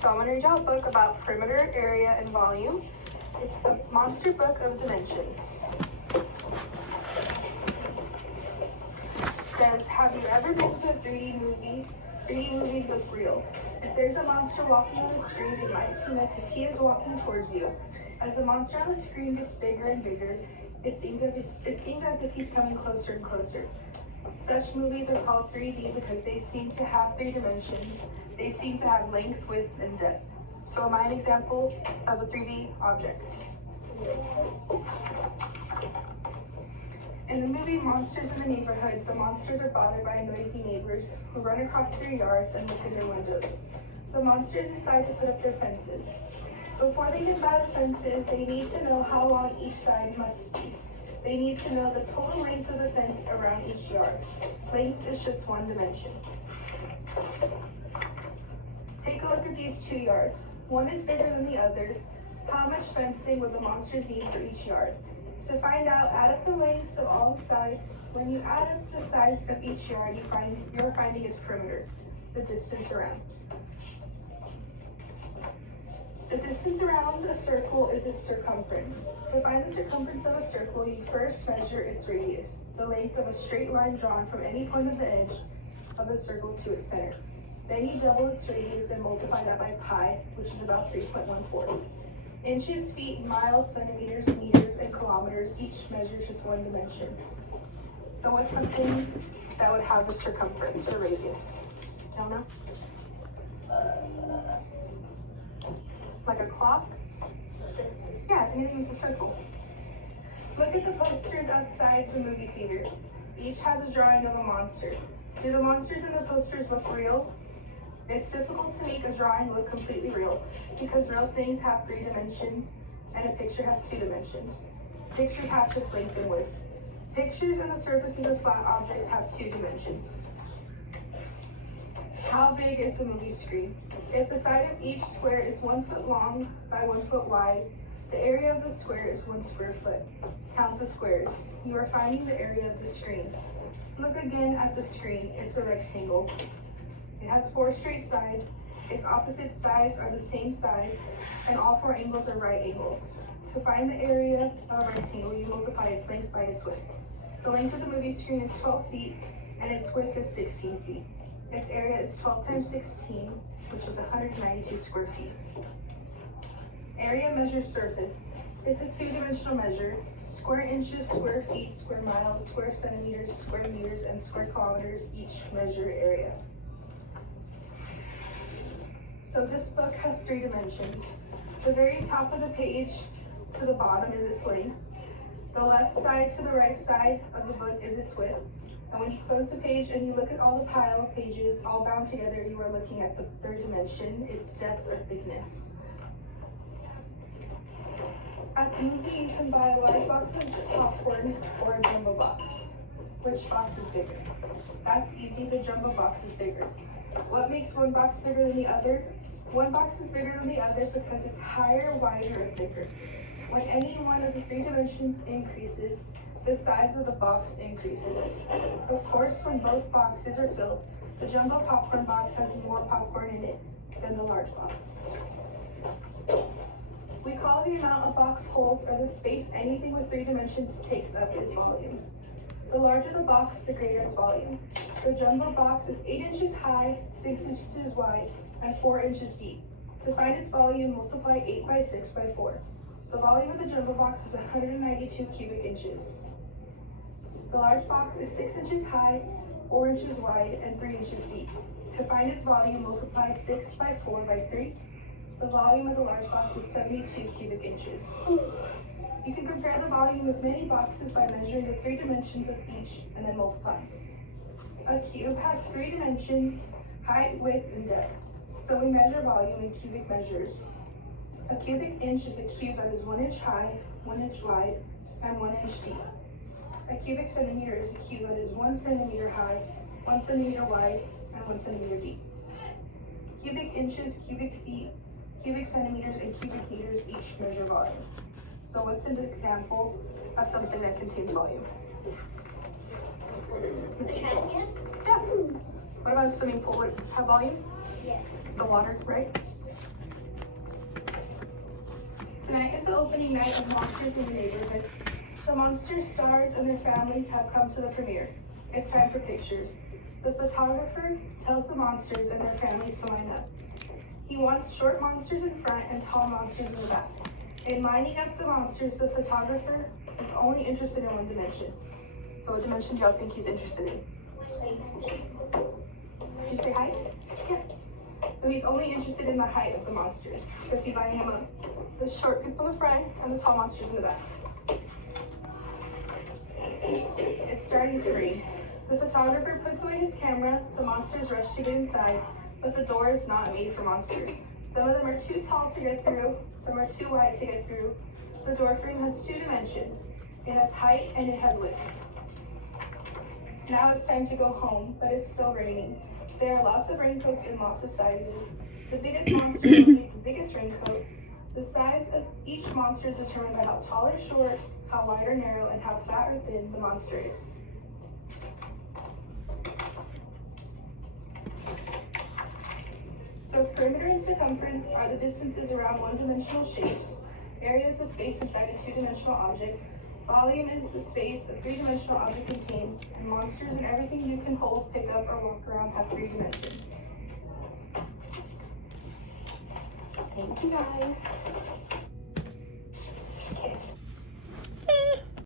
So I'm gonna read y'all a book about perimeter, area, and volume. It's a monster book of dimensions. It says, have you ever been to a 3D movie? 3D movies look real. If there's a monster walking on the screen, it might seem as if he is walking towards you. As the monster on the screen gets bigger and bigger, it seems as if he's coming closer and closer. Such movies are called 3D because they seem to have 3 dimensions. They seem to have length, width, and depth. So am I an example of a 3D object? In the movie Monsters in the Neighborhood, the monsters are bothered by noisy neighbors who run across their yards and look in their windows. The monsters decide to put up their fences. Before they can buy the fences, they need to know how long each side must be. They need to know the total length of the fence around each yard. Length is just 1 dimension. Take a look at these 2 yards. One is bigger than the other. How much fencing would the monsters need for each yard? To find out, add up the lengths of all the sides. When you add up the sides of each yard, you're finding its perimeter, the distance around. The distance around a circle is its circumference. To find the circumference of a circle, you first measure its radius, the length of a straight line drawn from any point of the edge of the circle to its center. Then you double its radius and multiply that by pi, which is about 3.14. Inches, feet, miles, centimeters, meters, and kilometers each measure just 1 dimension. So what's something that would have a circumference or radius? Don't know? Like a clock? Yeah, anything is a circle. Look at the posters outside the movie theater. Each has a drawing of a monster. Do the monsters in the posters look real? It's difficult to make a drawing look completely real because real things have 3 dimensions and a picture has 2 dimensions. Pictures have just length and width. Pictures and the surfaces of flat objects have 2 dimensions. How big is the movie screen? If the side of each square is 1 foot long by 1 foot wide, the area of the square is 1 square foot. Count the squares. You are finding the area of the screen. Look again at the screen. It's a rectangle. It has 4 straight sides. Its opposite sides are the same size, and all 4 angles are right angles. To find the area of a rectangle, you multiply its length by its width. The length of the movie screen is 12 feet, and its width is 16 feet. Its area is 12 times 16, which is 192 square feet. Area measures surface. It's a 2-dimensional measure. Square inches, square feet, square miles, square centimeters, square meters, and square kilometers each measure area. So this book has 3 dimensions. The very top of the page to the bottom is its length. The left side to the right side of the book is its width. And when you close the page and you look at all the pile of pages all bound together, you are looking at the 3rd dimension, its depth or thickness. At the movie, you can buy a large box of popcorn or a jumbo box. Which box is bigger? That's easy, the jumbo box is bigger. What makes one box bigger than the other? One box is bigger than the other because it's higher, wider, or thicker. When any one of the 3 dimensions increases, the size of the box increases. Of course, when both boxes are filled, the jumbo popcorn box has more popcorn in it than the large box. We call the amount a box holds, or the space anything with 3 dimensions takes up, its volume. The larger the box, the greater its volume. The jumbo box is 8 inches high, 6 inches wide, and 4 inches deep. To find its volume, multiply 8 by 6 by 4. The volume of the jumbo box is 192 cubic inches. The large box is 6 inches high, 4 inches wide, and 3 inches deep. To find its volume, multiply 6 by 4 by 3. The volume of the large box is 72 cubic inches. You can compare the volume of many boxes by measuring the 3 dimensions of each and then multiply. A cube has 3 dimensions, height, width, and depth. So we measure volume in cubic measures. A cubic inch is a cube that is 1 inch high, 1 inch wide, and 1 inch deep. A cubic centimeter is a cube that is 1 centimeter high, 1 centimeter wide, and 1 centimeter deep. Cubic inches, cubic feet, cubic centimeters, and cubic meters each measure volume. So what's an example of something that contains volume? Yeah. What about a swimming pool? Would it have volume? Yeah. The water, right? Tonight is the opening night of Monsters in the Neighborhood. The monster stars and their families have come to the premiere. It's time for pictures. The photographer tells the monsters and their families to line up. He wants short monsters in front and tall monsters in the back. In lining up the monsters, the photographer is only interested in one dimension. So what dimension do y'all think he's interested in? Did you say height? Yeah. So he's only interested in the height of the monsters because he's lining them up. The short people in the front and the tall monsters in the back. It's starting to rain. The photographer puts away his camera, the monsters rush to get inside, but the door is not made for monsters. Some of them are too tall to get through, some are too wide to get through. The door frame has two dimensions. It has height and it has width. Now it's time to go home, but it's still raining. There are lots of raincoats in lots of sizes. The biggest monster will need the biggest raincoat. The size of each monster is determined by how tall or short, how wide or narrow, and how fat or thin the monster is. So perimeter and circumference are the distances around one-dimensional shapes. Area is the space inside a two-dimensional object. Volume is the space a three-dimensional object contains, and monsters and everything you can hold, pick up, or walk around have three dimensions. Thank you guys.